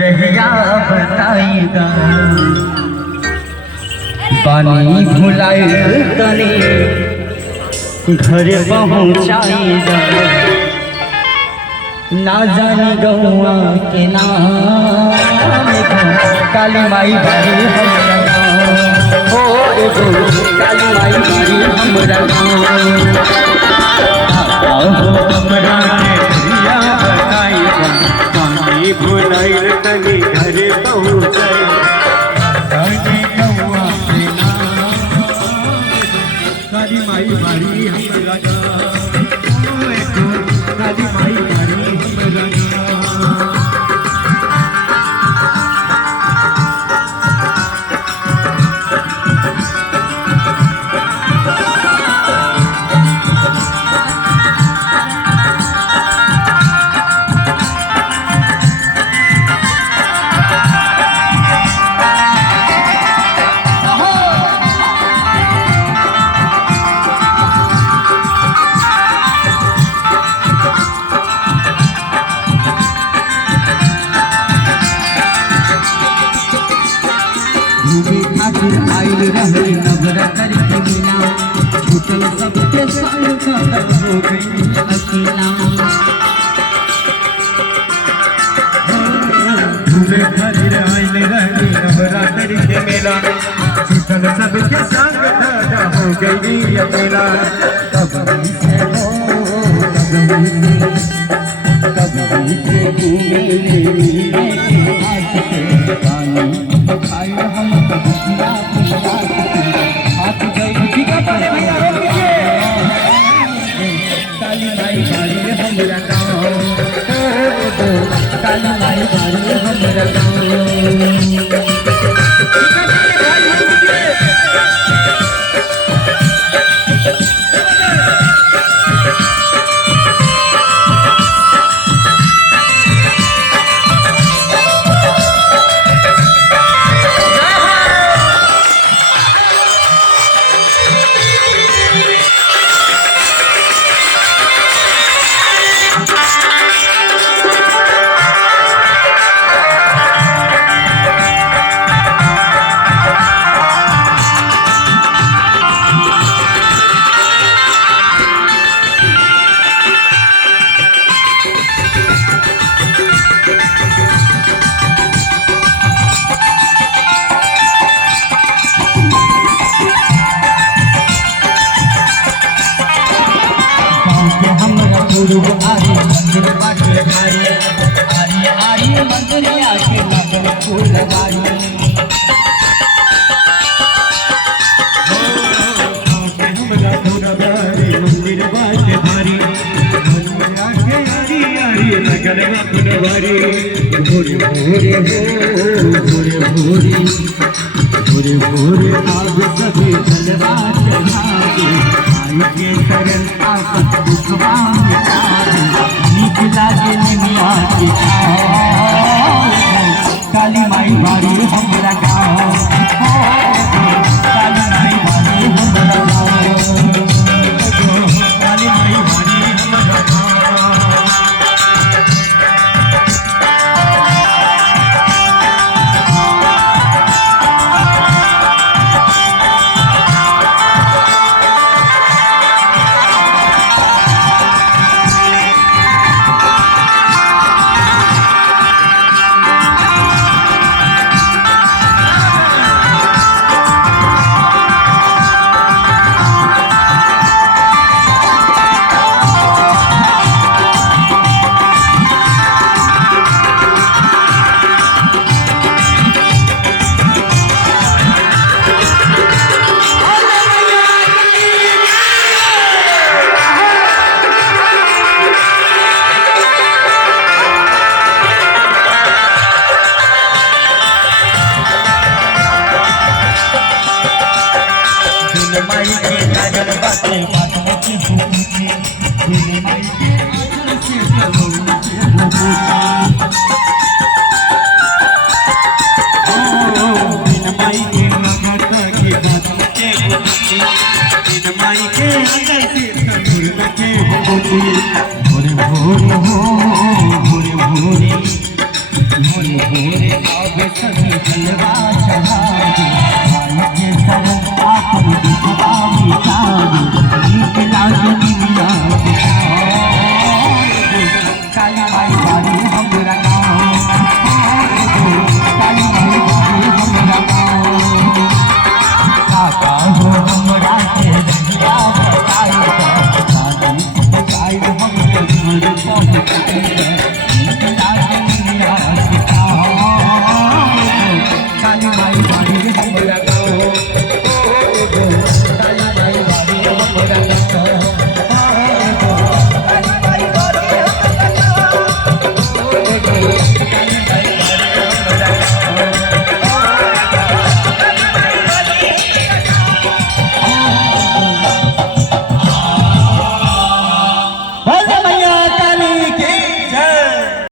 रहिया बताईगा पानी भुलाए तने घर पहुँचाईगा ना जानी गौआ के नाम काली माई बारी हमरा गाँव हो एगो काली माई बारी हमरा गाँव हमरा रहिया बताईगा पानी भुलाए तने घर पहुँचाईगा काली माई बारी हमरा काली माई बारी हमरा आइल रहे नवरात्र के बिना छूटल सबके संग हो गई अकेला घूमे खातिर आइल रहे नवरात्र के मेला छूटल सबके संग हो गई अकेला कभी से घूमे आज के पानी खाई हम काली माई बारी हमरा गाँव काली माई बारी हमरा गाँव गुरु आरी मंदिर बाटे भारी आरी आरी मंदिर आके लगन फूल गाड़ी हमरा थोड़ा भारी मंदिर बाटे भारी आके आरी आरी लगन फूल भारी भोरे भोरे हो भोरे भोरे आग सभी जलवा चढ़ावे आई के शरण आफत दुखवा काली माई बारी हमरा गाँव काली माई बारी हमरा गाँव काली माई बारी हमरा माई के लागल बाटे बात के भूखी माई के लागल से चलो के माई के लगता की बात के भूखी माई के लागल से चलो के भूखी भोरे भोरे हो भोरे भोरे भोरे भोरे आवे सभी जलवा चढ़ा दे भाई के शरण आपन दुखवा मिटा दे नीक लागे दुनिया काली माई बारी हमरा गाँव काली माई बारी हमरा गाँव काका हो हमरा के रहिया बताई दादी गाय हमके घर पहुँचाई नीक लागे दुनिया काली माई बारी हमरा गाँव काली माई बारी हमरा गाँव काली माई बारी हमरा गाँव